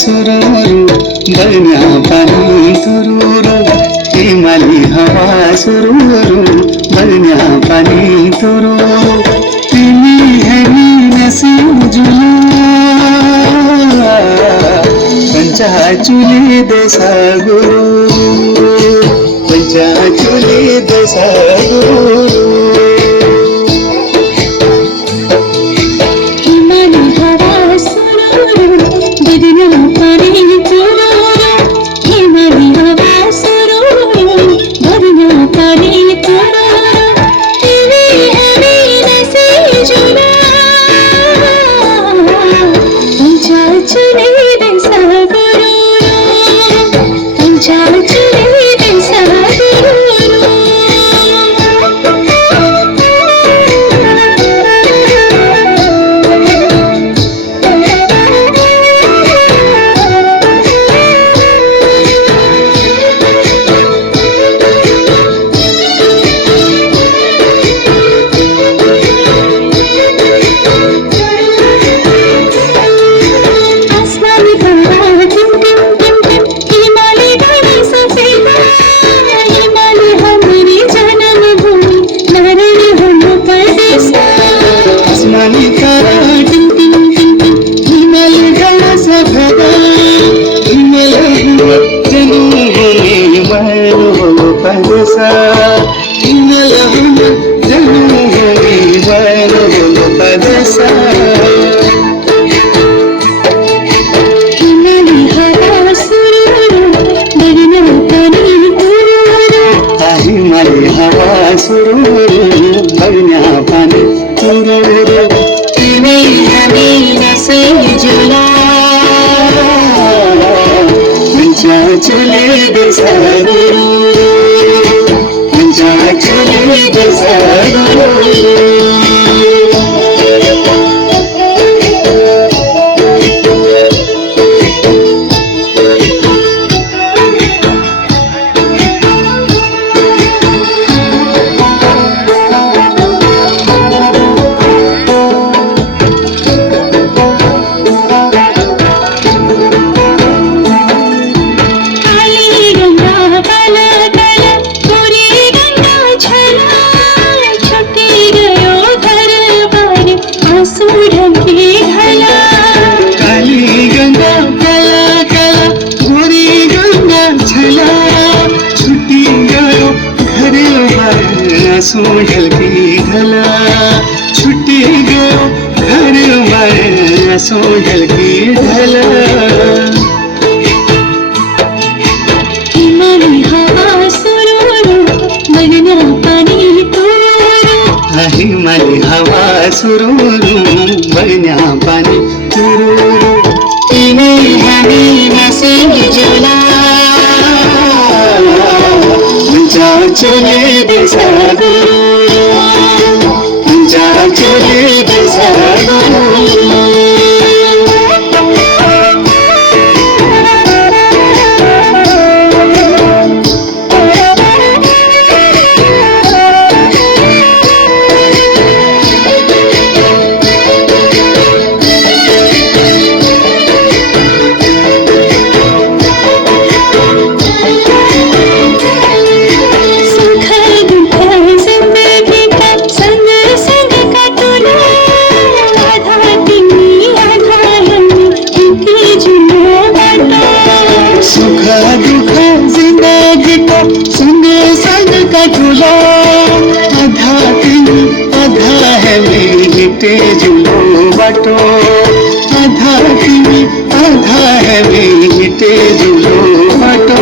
सुरूरू बन्या पानी तुरूरू हिमाली हवा सुरूरू बन्या पानी तुरूरू तिमी हेमी नसिजुला पंचाचुली देसा गुरु पंचाचुली देसा गुरु हवा सुरूरू बन्या पानी तुरूरू तिमी हामी नसिजुला पंचाचुली देसा गुरु पंचाचुली देसा गुरु सोहल की ढला छुट्टी गयो घर में सोहल की ढला हिमाली हवा सुरूरू बन्या पानी तुरूरू हिमाली हवा सुरूरू बन्या पानी तुरूरू तिमी हामी नसिजुला पंचाचुली देसा गुरु पंचाचुली देसा गुरु आधा तिमी आधा है मिटे जुलो बाटो आधा तिमी आधा है मिटे जुलो बाटो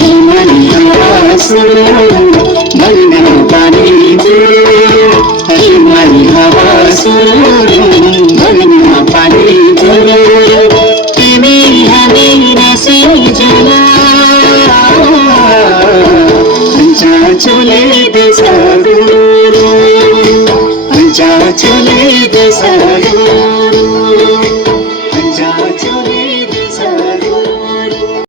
हिमाली हवा सुरूरू बन्या पानी तुरूरू हिमाली हवा सुरूरू बन्या पानी तुरूरू